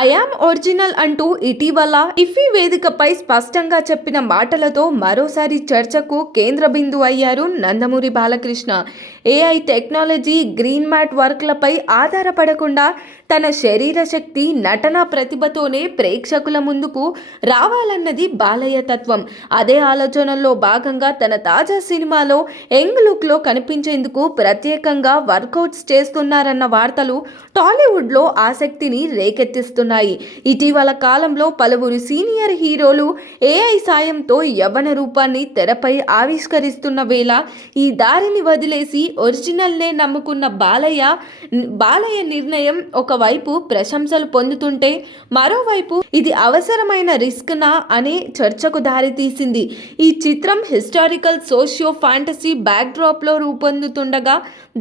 I'm original అంటూ ఇటీవల ఇఫీ వేదికపై స్పష్టంగా చెప్పిన మాటలతో మరోసారి చర్చకు కేంద్ర బిందువు అయ్యారు Nandamuri Balakrishna. AI technology, green mat వర్క్లపై ఆధారపడకుండా తన శరీర శక్తి, నటనా ప్రతిభతోనే ప్రేక్షకుల ముందుకు రావాలన్నది బాలయ్య తత్వం. అదే ఆలోచనల్లో భాగంగా తన తాజా సినిమాలో యంగ్ లుక్లో కనిపించేందుకు ప్రత్యేకంగా వర్కౌట్స్ చేస్తున్నారన్న వార్తలు టాలీవుడ్లో ఆసక్తిని రేకెత్తిస్తున్నాయి. ఇటీవల కాలంలో పలువురు సీనియర్ హీరోలు ఏఐ సాయంతో యవ్వన రూపాన్ని తెరపై ఆవిష్కరిస్తున్న వేళ ఈ దారిని వదిలేసి ఒరిజినల్నే నమ్ముకున్న బాలయ్య నిర్ణయం ఒకవైపు ప్రశంసలు పొందుతుంటే మరోవైపు ఇది అవసరమైన రిస్క్నా అనే చర్చకు దారితీసింది. ఈ చిత్రం హిస్టారికల్ సోషియో ఫ్యాంటసీ బ్యాక్డ్రాప్లో రూపొందుతుండగా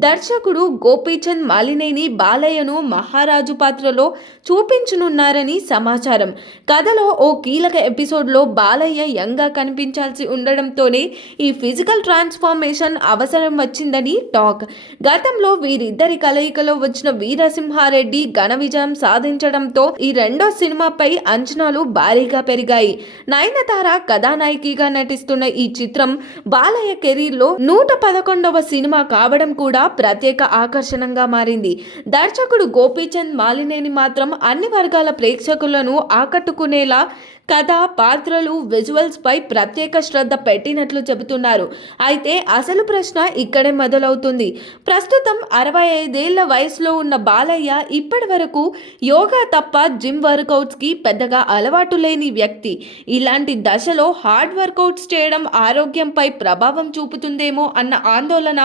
దర్శకుడు గోపీచంద్ మాలినేని బాలయ్యను మహారాజు పాత్రలో చూపించనున్నారని సమాచారం. కథలో ఓ కీలక ఎపిసోడ్లో బాలయ్య యంగ్గా కనిపించాల్సి ఉండడంతోనే ఈ ఫిజికల్ ట్రాన్స్ఫార్మేషన్ అవసరం వచ్చిందని టాక్. గతంలో వీరిద్దరి కలయికలో వచ్చిన వీరసింహారెడ్డి ఘన విజయం సాధించడంతో ఈ రెండో సినిమాపై అంచనాలు భారీగా పెరిగాయి. నయనతార కథానాయికగా నటిస్తున్న ఈ చిత్రం బాలయ్య కెరీర్లో 111వ సినిమా కావడం కూడా ప్రత్యేక ఆకర్షణగా మారింది. దర్శకుడు గోపీచంద్ మాలినేని మాత్రం అన్ని వర్గాల ప్రేక్షకులను ఆకట్టుకునేలా కథ, పాత్రలు, విజువల్స్ పై ప్రత్యేక శ్రద్ధ పెట్టినట్లు చెబుతున్నారు. అయితే అసలు ప్రశ్న ఇక్కడే మొదలవుతుంది. ప్రస్తుతం 65 ఏళ్ల వయసులో ఉన్న బాలయ్య ఇప్పటి వరకు యోగా తప్ప జిమ్ వర్కౌట్స్కి పెద్దగా అలవాటు లేని వ్యక్తి. ఇలాంటి దశలో హార్డ్ వర్కౌట్స్ చేయడం ఆరోగ్యంపై ప్రభావం చూపుతుందేమో అన్న ఆందోళన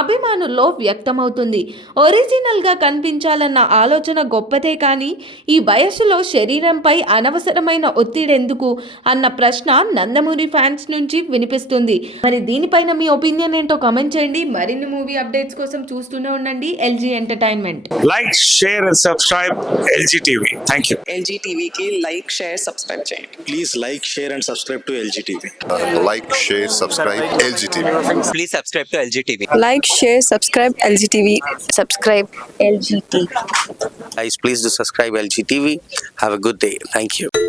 అభిమానుల్లో వ్యక్తమవుతుంది. ఒరిజినల్గా కనిపించాలన్న ఆలోచన గొప్పదే, కానీ ఈ వయసులో శరీరంపై అనవసరమైన ఒత్తిడి ఎందుకు అన్న ప్రశ్న నందమూరి ఫ్యాన్స్ నుంచి వినిపిస్తుంది. మరి దీనిపైన మీ ఒపీనియన్ ఏంటో కామెంట్ చేయండి. మరిన్ని మూవీ అప్డేట్స్ కోసం చూస్తూనే ఉండండి LG entertainment. Like, share and subscribe LG TV. Thank you. LG టీవీకి లైక్, షేర్, సబ్స్క్రైబ్ చేయండి. Please like, share and subscribe to LG TV. Like, share, subscribe LG TV. Please subscribe to LG TV. Like, share, subscribe LG TV. Subscribe LG TV. Guys, please do subscribe LG TV. Have a good day. Thank you.